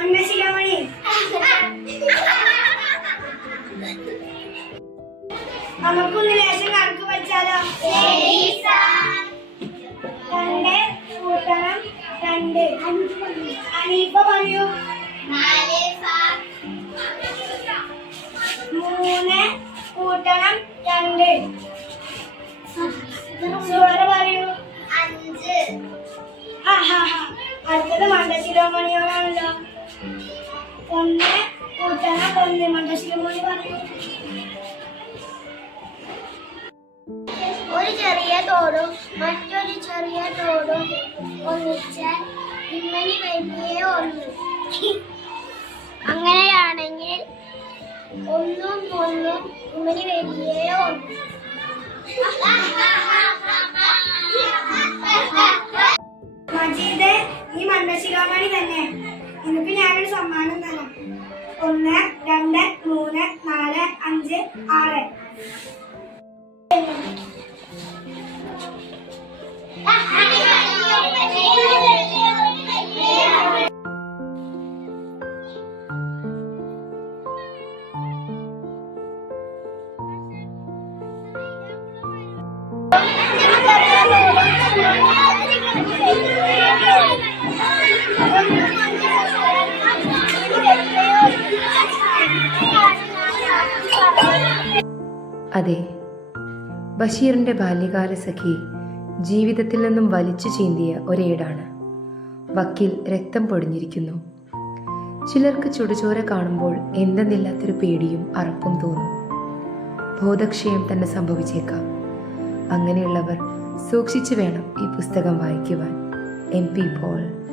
അന്നശിലാമണി നമുക്കൊന്ന് ലേശം കണക്ക് പഠിച്ചാലോ രണ്ട് കൂട്ടണം രണ്ട്. അനീഫ പറയൂ. മൂന്ന് കൂട്ടണം രണ്ട്. അടുത്തത് മണ്ടശിരോമണിയോടാണല്ലോ ഒന്ന് കൂട്ടണം ഒന്ന് മണ്ടശിരോമണി പറഞ്ഞു. ഒരു ചെറിയ തോടും മറ്റൊരു ചെറിയ തോടും ഒന്നിച്ചാൽ ഇമ്മനി വലിയ ഒന്ന്. അങ്ങനെയാണെങ്കിൽ ഒന്നും ഒന്നും ഇമ്മനി വലിയ ഒന്ന്. മജീദ് ഈ മന്ദശിരോമണി തന്നെ നിനക്ക് ഞാനൊരു സമ്മാനം തരാം ഒന്ന് രണ്ട് മൂന്ന് നാല് അഞ്ച് ആറ് അതെ. ബഷീറിന്റെ ബാല്യകാല സഖി ജീവിതത്തിൽ നിന്നും വലിച്ചു ചീന്തിയ ഒരേടാണ്. വക്കിൽ രക്തം പൊടിഞ്ഞിരിക്കുന്നു. ചിലർക്ക് ചുടുചോര കാണുമ്പോൾ എന്തെന്നില്ലാത്തൊരു പേടിയും അറപ്പും തോന്നും. ബോധക്ഷയം തന്നെ സംഭവിച്ചേക്കാം. അങ്ങനെയുള്ളവർ സൂക്ഷിച്ചു വേണം ഈ പുസ്തകം വായിക്കുവാൻ. M P Paul.